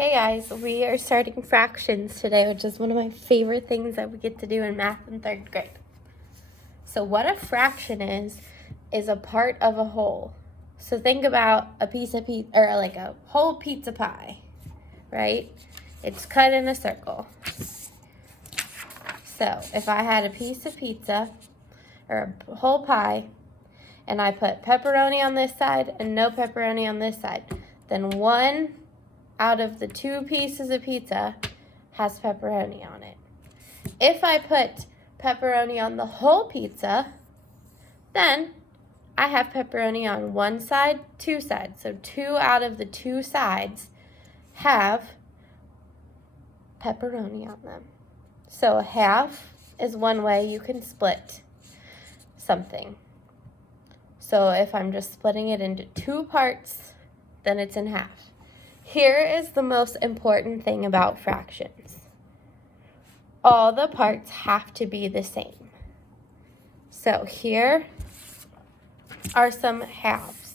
Hey guys, we are starting fractions today, which is one of my favorite things that we get to do in math in 3rd grade. So what a fraction is a part of a whole. So think about a piece of pizza, or like a whole pizza pie, right? It's cut in a circle. So if I had a piece of pizza, or a whole pie, and I put pepperoni on this side and no pepperoni on this side, then one out of the 2 pieces of pizza has pepperoni on it. If I put pepperoni on the whole pizza, then I have pepperoni on one side, 2 sides. So 2 out of the 2 sides have pepperoni on them. So a half is one way you can split something. So if I'm just splitting it into 2 parts, then it's in half. Here is the most important thing about fractions. All the parts have to be the same. So here are some halves.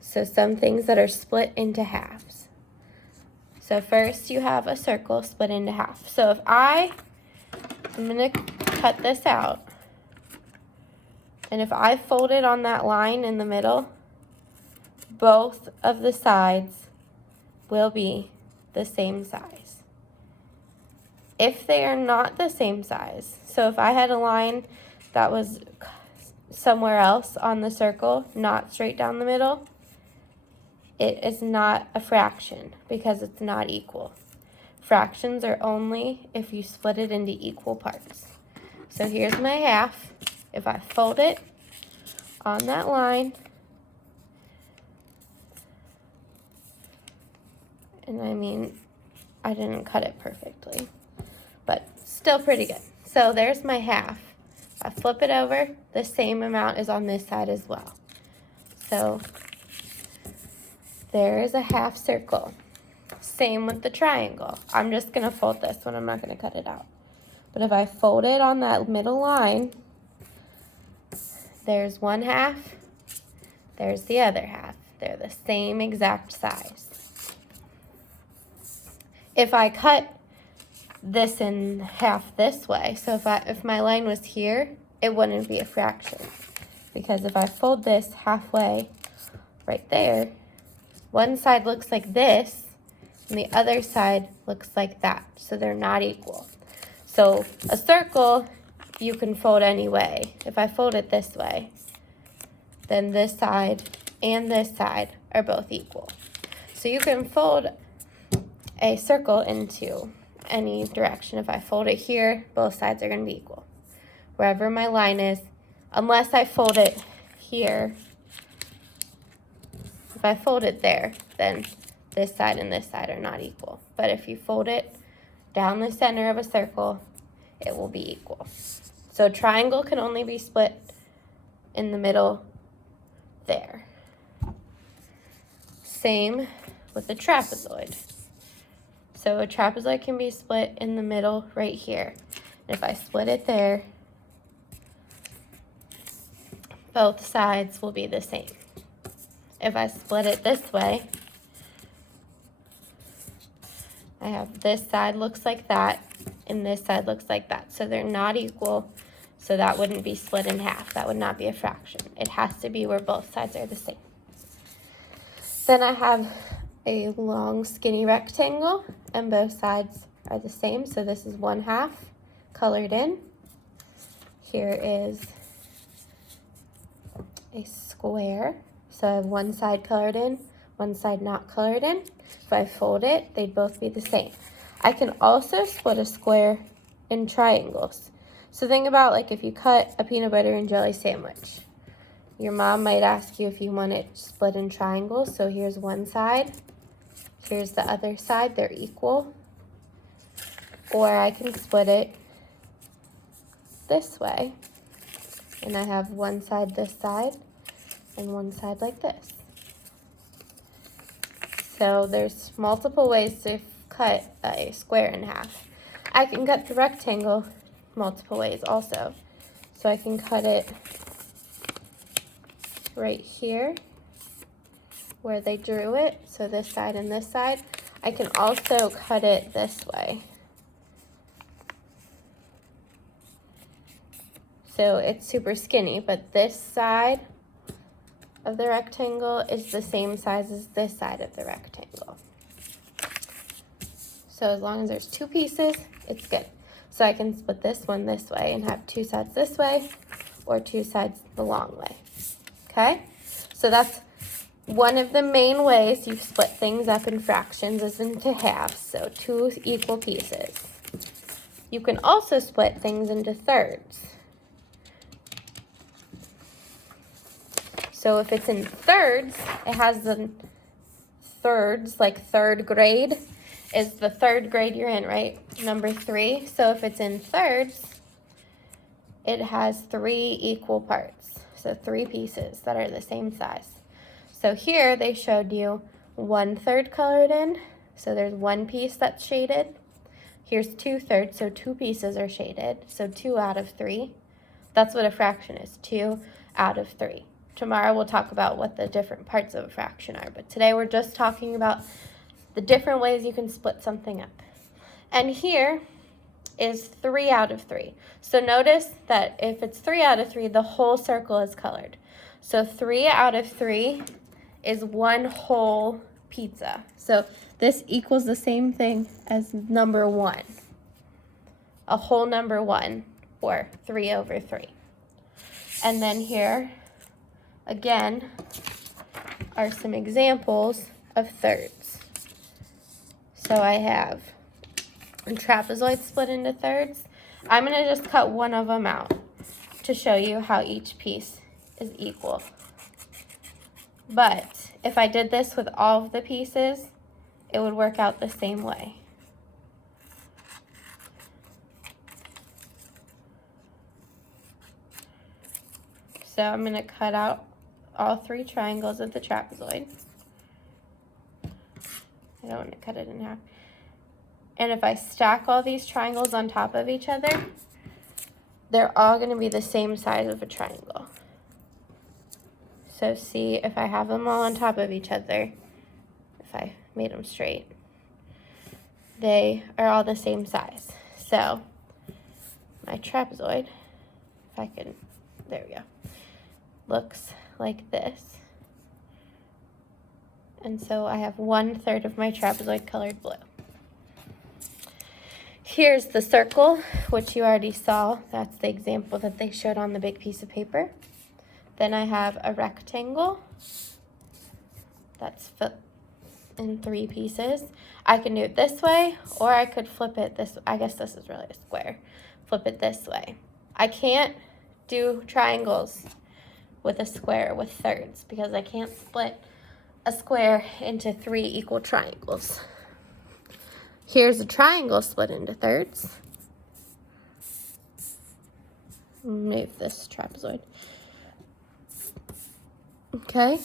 So some things that are split into halves. So first you have a circle split into half. So if I'm going to cut this out, and if I fold it on that line in the middle, both of the sides will be the same size. If they are not the same size, so if I had a line that was somewhere else on the circle, not straight down the middle, it is not a fraction because it's not equal. Fractions are only if you split it into equal parts. So here's my half. If I fold it on that line, and I didn't cut it perfectly, but still pretty good. So there's my half. I flip it over, the same amount is on this side as well. So there is a half circle. Same with the triangle. I'm just gonna fold this one, I'm not gonna cut it out. But if I fold it on that middle line, there's one half, there's the other half. They're the same exact size. If I cut this in half this way, so if my line was here, it wouldn't be a fraction. Because if I fold this halfway right there, one side looks like this, and the other side looks like that. So they're not equal. So a circle, you can fold any way. If I fold it this way, then this side and this side are both equal. So you can fold a circle into any direction. If I fold it here, both sides are going to be equal. Wherever my line is, unless I fold it here, if I fold it there, then this side and this side are not equal. But if you fold it down the center of a circle, it will be equal. So a triangle can only be split in the middle there. Same with a trapezoid. So a trapezoid can be split in the middle right here. And if I split it there, both sides will be the same. If I split it this way, I have this side looks like that, and this side looks like that. So they're not equal, so that wouldn't be split in half. That would not be a fraction. It has to be where both sides are the same. Then I have a long skinny rectangle, and both sides are the same. So this is one half colored in. Here is a square. So I have one side colored in, one side not colored in. If I fold it, they'd both be the same. I can also split a square in triangles. So think about like if you cut a peanut butter and jelly sandwich. Your mom might ask you if you want it split in triangles. So here's one side, here's the other side, they're equal. Or I can split it this way. And I have one side this side and one side like this. So there's multiple ways to cut a square in half. I can cut the rectangle multiple ways also. So I can cut it right here where they drew it, so this side and this side. I can also cut it this way. So it's super skinny, but this side of the rectangle is the same size as this side of the rectangle. So as long as there's two pieces, it's good. So I can split this one this way and have two sides this way or two sides the long way. Okay? So that's one of the main ways you split things up in fractions is into halves, so two equal pieces. You can also split things into thirds. So if it's in thirds, it has the thirds, like third grade is the third grade you're in, right? Number 3. So if it's in thirds, it has 3 equal parts. So 3 pieces that are the same size. So here they showed you 1/3 colored in. So there's one piece that's shaded. Here's 2/3, so 2 pieces are shaded. So 2 out of 3. That's what a fraction is, 2 out of 3. Tomorrow we'll talk about what the different parts of a fraction are, but today we're just talking about the different ways you can split something up. And here is 3 out of 3. So notice that if it's 3 out of 3, the whole circle is colored. So 3 out of 3 is one whole pizza. So this equals the same thing as number 1. A whole number 1, or 3 over 3. And then here, again, are some examples of thirds. So I have a trapezoid split into thirds. I'm going to just cut one of them out to show you how each piece is equal. But if I did this with all of the pieces, it would work out the same way. So I'm going to cut out all 3 triangles of the trapezoid. I don't want to cut it in half. And if I stack all these triangles on top of each other, they're all going to be the same size of a triangle. So see, if I have them all on top of each other, if I made them straight, they are all the same size. So my trapezoid, if I can, there we go, looks like this. And so I have 1/3 of my trapezoid colored blue. Here's the circle, which you already saw. That's the example that they showed on the big piece of paper. Then I have a rectangle that's in 3 pieces. I can do it this way, or I could flip it this way. I guess this is really a square. Flip it this way. I can't do triangles with a square with thirds because I can't split a square into 3 equal triangles. Here's a triangle split into thirds. Move this trapezoid. Okay.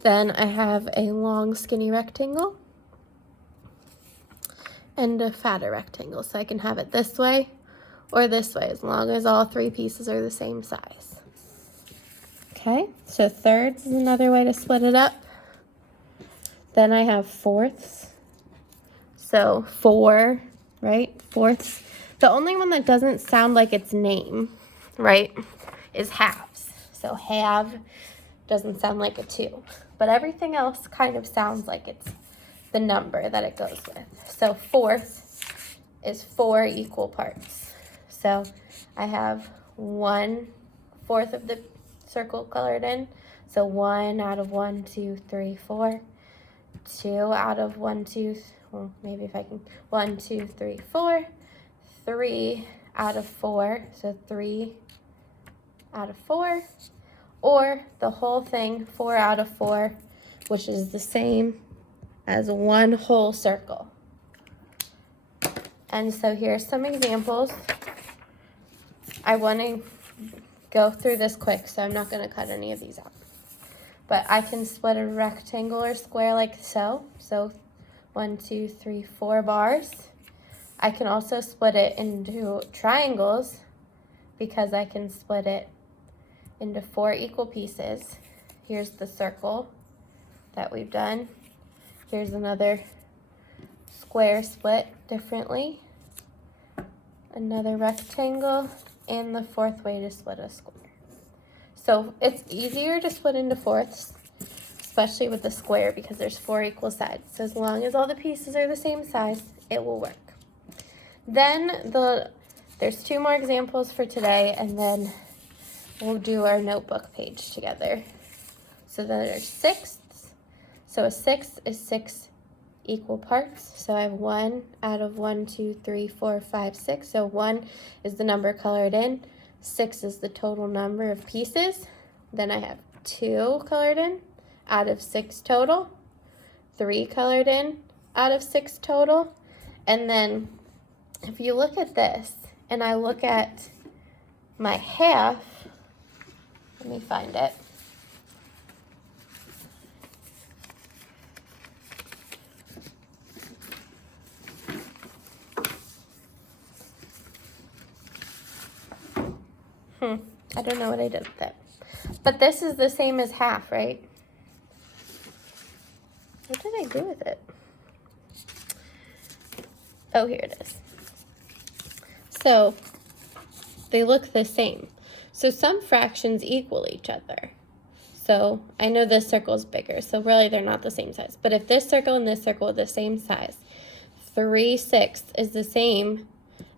Then I have a long skinny rectangle and a fatter rectangle. So I can have it this way or this way as long as all 3 pieces are the same size. Okay, so thirds is another way to split it up. Then I have fourths. So 4, right? Fourths. The only one that doesn't sound like its name, right, is halves. So half doesn't sound like a 2. But everything else kind of sounds like it's the number that it goes with. So fourth is 4 equal parts. So I have 1/4 of the circle colored in. So 1 out of 1, 2, 3, 4. 2 out of 1, 2, well, maybe if I can, 1, 2, 3, 4. 3 out of 4, so 3 out of 4. Or the whole thing, 4 out of 4, which is the same as one whole circle. And so here's some examples. I want to go through this quick, so I'm not going to cut any of these out. But I can split a rectangle or square like so. So 1, 2, 3, 4 bars. I can also split it into triangles because I can split it into 4 equal pieces. Here's the circle. that we've done. Here's another square split differently. Another rectangle, and the fourth way to split a square. So it's easier to split into fourths, especially with the square, because there's 4 equal sides. So as long as all the pieces are the same size, it will work. Then there's 2 more examples for today, and then we'll do our notebook page together. So then there's sixths. So a sixth is 6 equal parts. So I have 1 out of 1, 2, 3, 4, 5, 6. So 1 is the number colored in. 6 is the total number of pieces. Then I have 2 colored in out of 6 total. 3 colored in out of 6 total. And then if you look at this and I look at my half, let me find it. I don't know what I did with it. But this is the same as half, right? What did I do with it? Oh, here it is. So they look the same. So some fractions equal each other. So I know this circle is bigger, so really they're not the same size. But if this circle and this circle are the same size, 3/6 is the same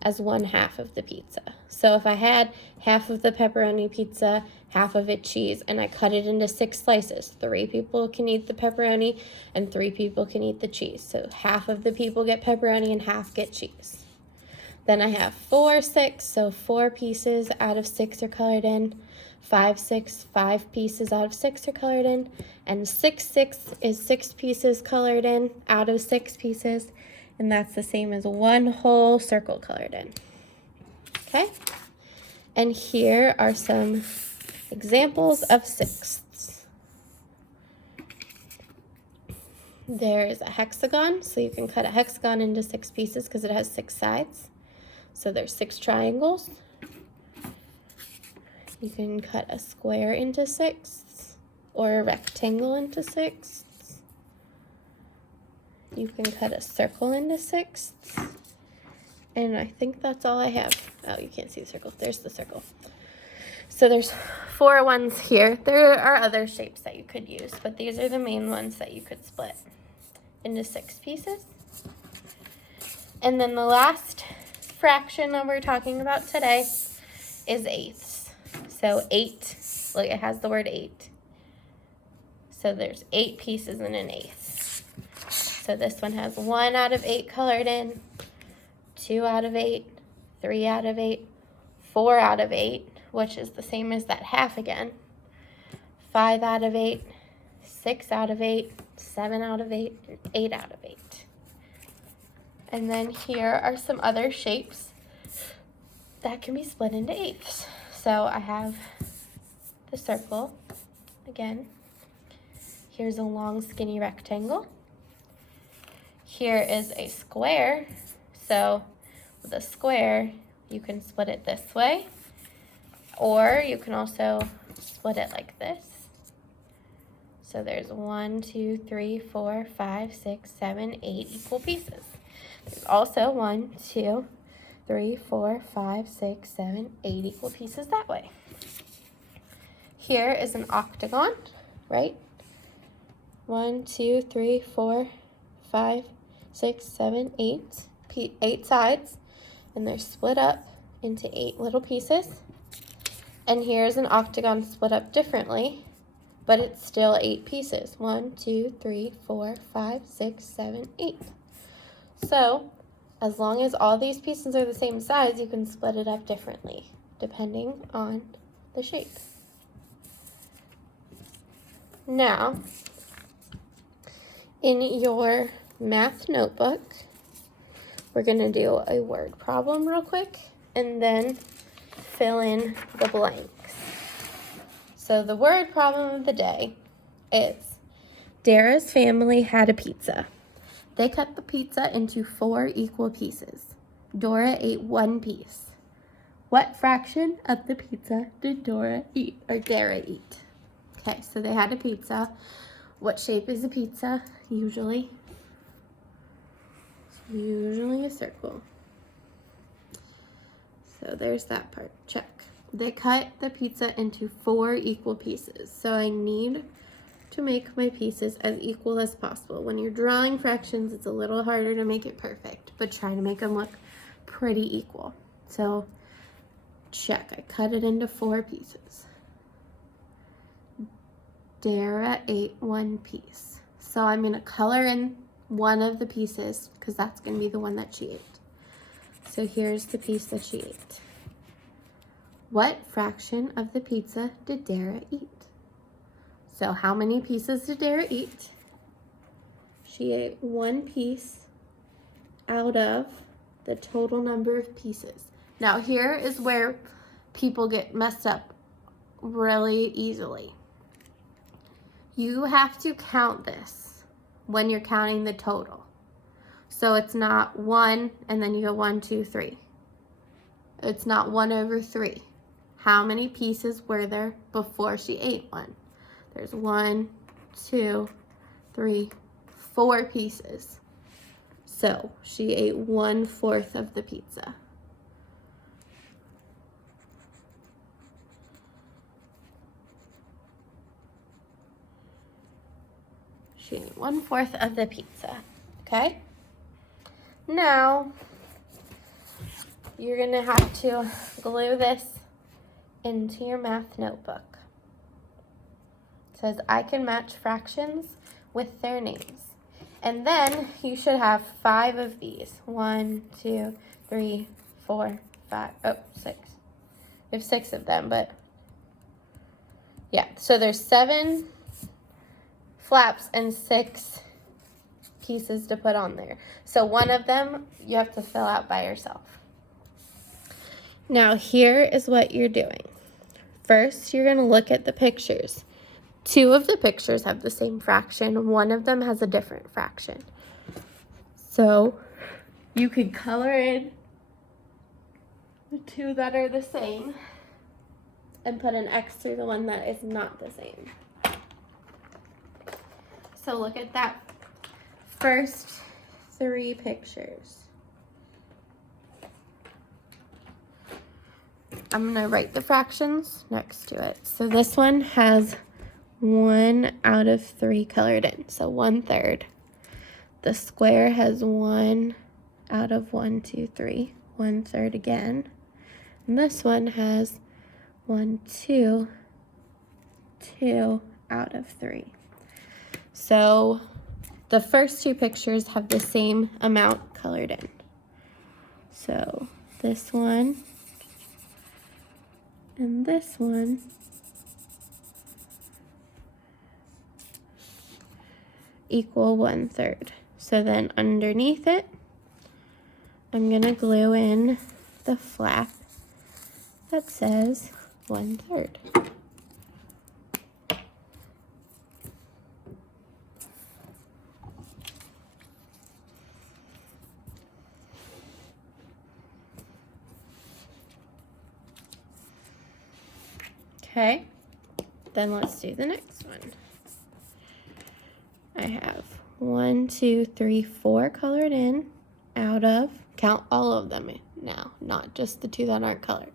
as 1/2 of the pizza. So if I had half of the pepperoni pizza, half of it cheese, and I cut it into 6 slices, 3 people can eat the pepperoni and 3 people can eat the cheese. So half of the people get pepperoni and half get cheese. Then I have 4/6, so 4 pieces out of 6 are colored in. 5/6, 5 pieces out of 6 are colored in. And 6/6 is 6 pieces colored in out of 6 pieces. And that's the same as 1 whole circle colored in. Okay? And here are some examples of sixths. There's a hexagon, so you can cut a hexagon into 6 pieces because it has 6 sides. So there's 6 triangles. You can cut a square into 6 or a rectangle into 6. You can cut a circle into 6. And I think that's all I have. Oh, you can't see the circle. There's the circle. So there's 4 ones here. There are other shapes that you could use, but these are the main ones that you could split into 6 pieces. And then the last fraction that we're talking about today is eighths. So 8, look, it has the word 8. So there's 8 pieces in an eighth. So this one has 1 out of 8 colored in, 2 out of 8, 3 out of 8, 4 out of 8, which is the same as that half again, 5 out of 8, 6 out of 8, 7 out of 8, and 8 out of 8. And then here are some other shapes that can be split into eighths. So I have the circle again. Here's a long skinny rectangle. Here is a square. So with a square, you can split it this way, or you can also split it like this. So there's 1, 2, 3, 4, 5, 6, 7, 8 equal pieces. There's also 1, 2, 3, 4, 5, 6, 7, 8 equal pieces that way. Here is an octagon, right? 1, 2, 3, 4, 5, 6, 7, 8. 8 sides, and they're split up into 8 little pieces. And here's an octagon split up differently, but it's still 8 pieces. 1, 2, 3, 4, 5, 6, 7, 8. So as long as all these pieces are the same size, you can split it up differently depending on the shape. Now, in your math notebook, we're going to do a word problem real quick and then fill in the blanks. So the word problem of the day is, Dara's family had a pizza. They cut the pizza into 4 equal pieces. Dora ate 1 piece. What fraction of the pizza did Dara eat? Okay, so they had a pizza. what shape is a pizza? Usually. It's usually a circle. So there's that part, check. They cut the pizza into 4 equal pieces. So I need to make my pieces as equal as possible. When you're drawing fractions, it's a little harder to make it perfect, but try to make them look pretty equal. So check, I cut it into 4 pieces. Dara ate 1 piece. So I'm gonna color in one of the pieces because that's gonna be the one that she ate. So here's the piece that she ate. What fraction of the pizza did Dara eat? So how many pieces did Dara eat? She ate 1 piece out of the total number of pieces. Now here is where people get messed up really easily. You have to count this when you're counting the total. So it's not 1 and then you go 1, 2, 3. It's not 1 over 3. How many pieces were there before she ate 1? There's 1, 2, 3, 4 pieces. So she ate 1/4 of the pizza. She ate 1/4 of the pizza, okay? Now, you're gonna have to glue this into your math notebook. It says, I can match fractions with their names. And then you should have 5 of these. 1, 2, 3, 4, 5, 6. We have 6 of them, but yeah. So there's 7 flaps and 6 pieces to put on there. So one of them you have to fill out by yourself. Now here is what you're doing. First, you're going to look at the pictures. 2 of the pictures have the same fraction. 1 of them has a different fraction. So you could color in the 2 that are the same and put an X through the one that is not the same. So look at that first 3 pictures. I'm going to write the fractions next to it. So this one has 1 out of 3 colored in, so 1/3. The square has 1 out of 1, 2, 3, 1/3 again. And this one has 1, 2, 2 out of 3. So the first 2 pictures have the same amount colored in. So this one and this one equal 1/3. So then underneath it, I'm gonna glue in the flap that says 1/3. Okay, then let's do the next one. I have 1, 2, 3, 4 colored in out of, count all of them now, not just the 2 that aren't colored.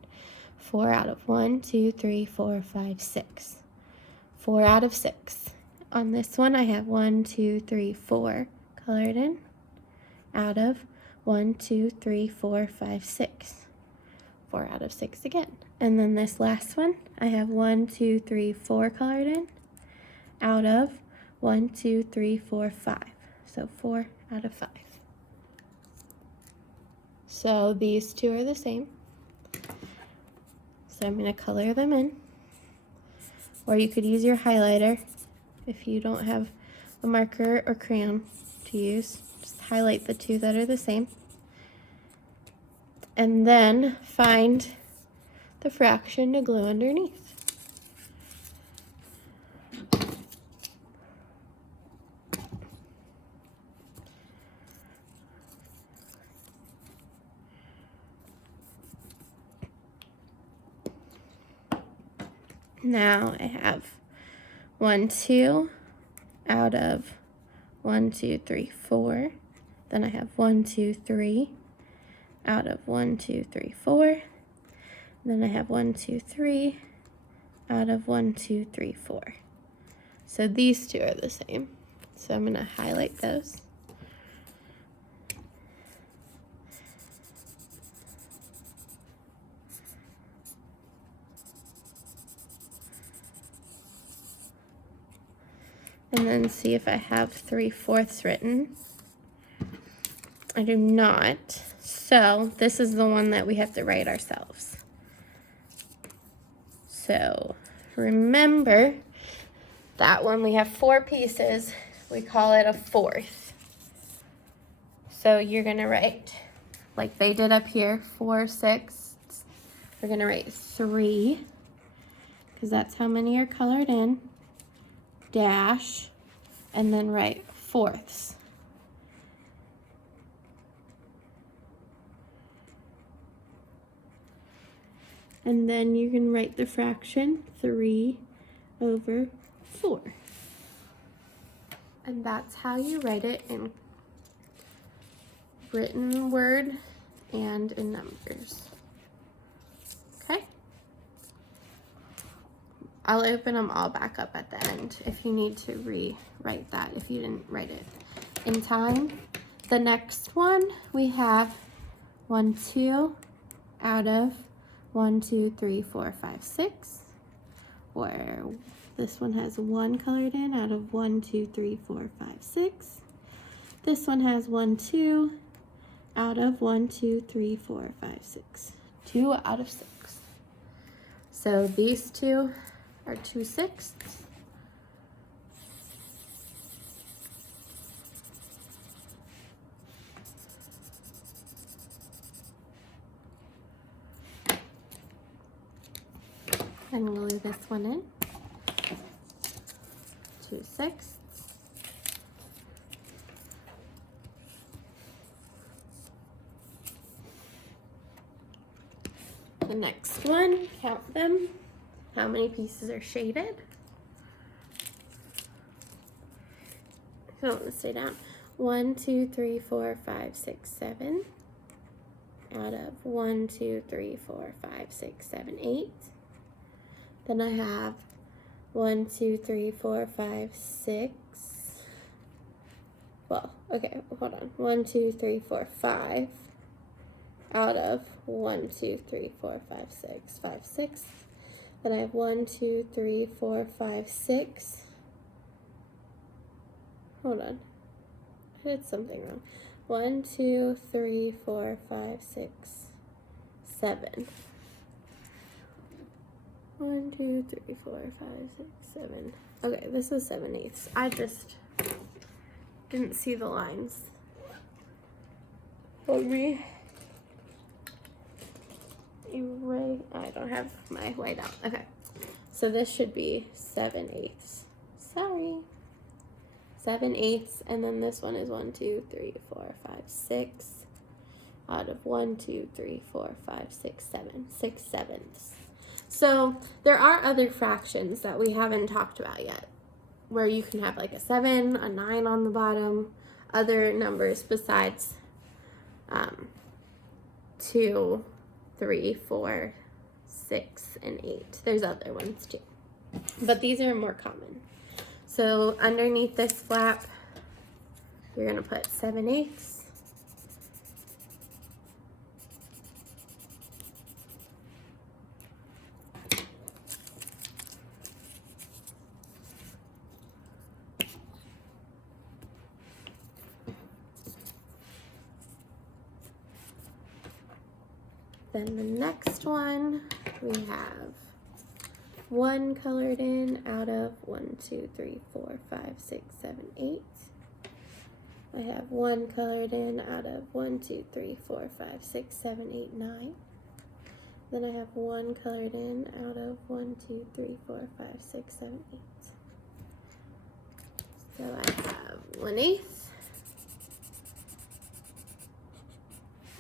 4 out of 1, 2, 3, 4, 5, 6. 4 out of 6. On this one, I have 1, 2, 3, 4 colored in out of 1, 2, 3, 4, 5, 6. 4 out of 6 again. And then this last one, I have 1, 2, 3, 4 colored in out of 1, 2, 3, 4, 5. So 4 out of 5. So these 2 are the same. So I'm going to color them in. Or you could use your highlighter if you don't have a marker or crayon to use. Just highlight the 2 that are the same. And then find the fraction to glue underneath. Now I have 1, 2 out of 1, 2, 3, 4. Then I have 1, 2, 3 out of 1, 2, 3, 4. Then I have 1, 2, 3 out of 1, 2, 3, 4. So these two are the same. So I'm going to highlight those. And then see if I have 3/4 written. I do not. So this is the one that we have to write ourselves. So remember that when we have 4 pieces, we call it a 4th. So you're gonna write, like they did up here, 4/6. We're gonna write 3, because that's how many are colored in, dash, and then write 4ths. And then you can write the fraction 3/4. And that's how you write it in written word and in numbers. Okay? I'll open them all back up at the end if you need to rewrite that if you didn't write it in time. The next one we have 1, 2 out of 1, 2, 3, 4, 5, 6. Or this one has 1 colored in out of 1, 2, 3, 4, 5, 6. This one has 1, 2 out of 1, 2, 3, 4, 5, 6. 2 out of 6. So these two are 2/6. And glue this one in. 2/6. The next one, count them. How many pieces are shaded? I don't want to stay down. 1, 2, 3, 4, 5, 6, 7. Out of 1, 2, 3, 4, 5, 6, 7, 8. Then I have 1, 2, 3, 4, 5, 6. Well, okay, hold on. 1, 2, 3, 4, 5. Out of 1, 2, 3, 4, 5, 6, 5, 6. Then I have 1, 2, 3, 4, 5, 6. Hold on. I did something wrong. 1, 2, 3, 4, 5, 6, 7. 1, 2, 3, 4, 5, 6, 7. Okay, this is 7/8. I just didn't see the lines. Let me erase. I don't have my white out. Okay, so this should be 7/8. Sorry. 7/8, and then this one is 1, 2, 3, 4, 5, 6. Out of 1, 2, 3, 4, 5, 6, 7. 6/7. So there are other fractions that we haven't talked about yet, where you can have like a 7, a 9 on the bottom, other numbers besides 2, 3, 4, 6, and 8. There's other ones too, but these are more common. So underneath this flap, you're gonna put 7/8. Then the next one, we have 1 colored in out of 1, 2, 3, 4, 5, 6, 7, 8. I have 1 colored in out of 1, 2, 3, 4, 5, 6, 7, 8, 9. Then I have 1 colored in out of 1, 2, 3, 4, 5, 6, 7, 8. So I have 1/8.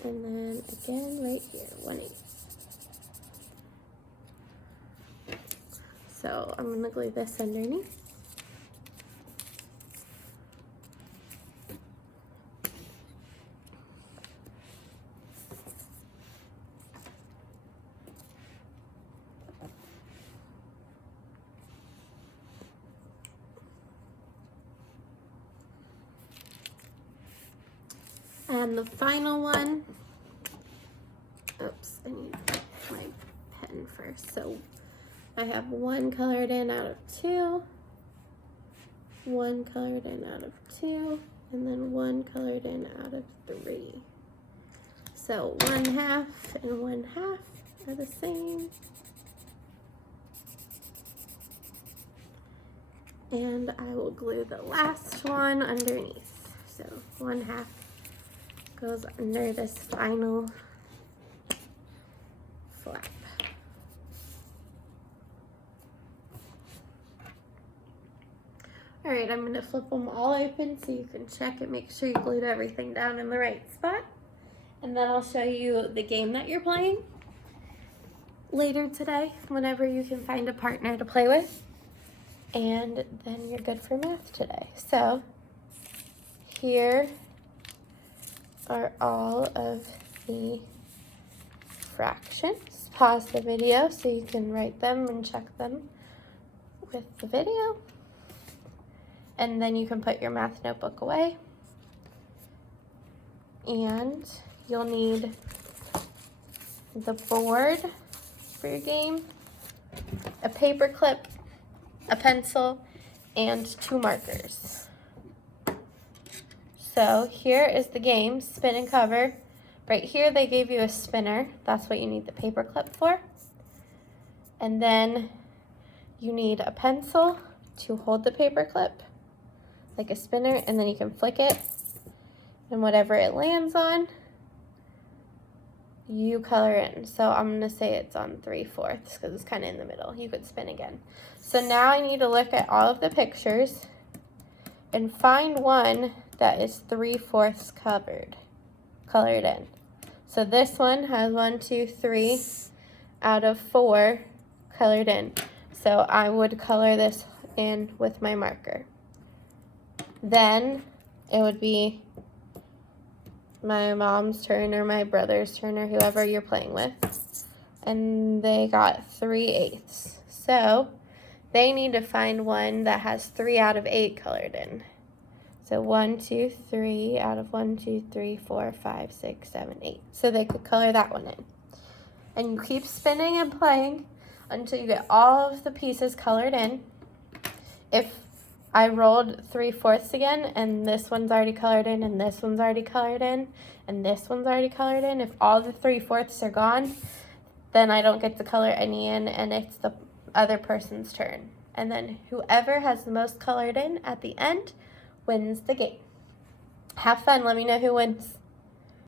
And then again right here, 1/8. So I'm gonna glue this underneath. And the final one, oops, I need my pen first. So I have 1 colored in out of 2, 1 colored in out of 2, and then 1 colored in out of 3. So 1/2 and 1/2 are the same. And I will glue the last one underneath. So 1/2 goes under this final flap. All right, I'm gonna flip them all open so you can check and make sure you glued everything down in the right spot. And then I'll show you the game that you're playing later today, whenever you can find a partner to play with. And then you're good for math today. So here are all of the fractions. Pause the video so you can write them and check them with the video. And then you can put your math notebook away. And you'll need the board for your game, a paper clip, a pencil, and 2 markers. So here is the game, spin and cover. Right here they gave you a spinner. That's what you need the paper clip for. And then you need a pencil to hold the paper clip, like a spinner, and then you can flick it. And whatever it lands on, you color in. So I'm gonna say it's on 3/4 because it's kind of in the middle. You could spin again. So now I need to look at all of the pictures and find one that is 3/4 colored in. So this one has 1, 2, 3 out of 4 colored in. So I would color this in with my marker. Then it would be my mom's turn or my brother's turn or whoever you're playing with. And they got 3/8. So they need to find one that has 3 out of 8 colored in. So 1, 2, 3 out of 1, 2, 3, 4, 5, 6, 7, 8. So they could color that one in. And you keep spinning and playing until you get all of the pieces colored in. If I rolled 3/4 again, and this one's already colored in, and this one's already colored in, and this one's already colored in, if all the 3/4 are gone, then I don't get to color any in, and it's the other person's turn. And then whoever has the most colored in at the end wins the game. Have fun. Let me know who wins.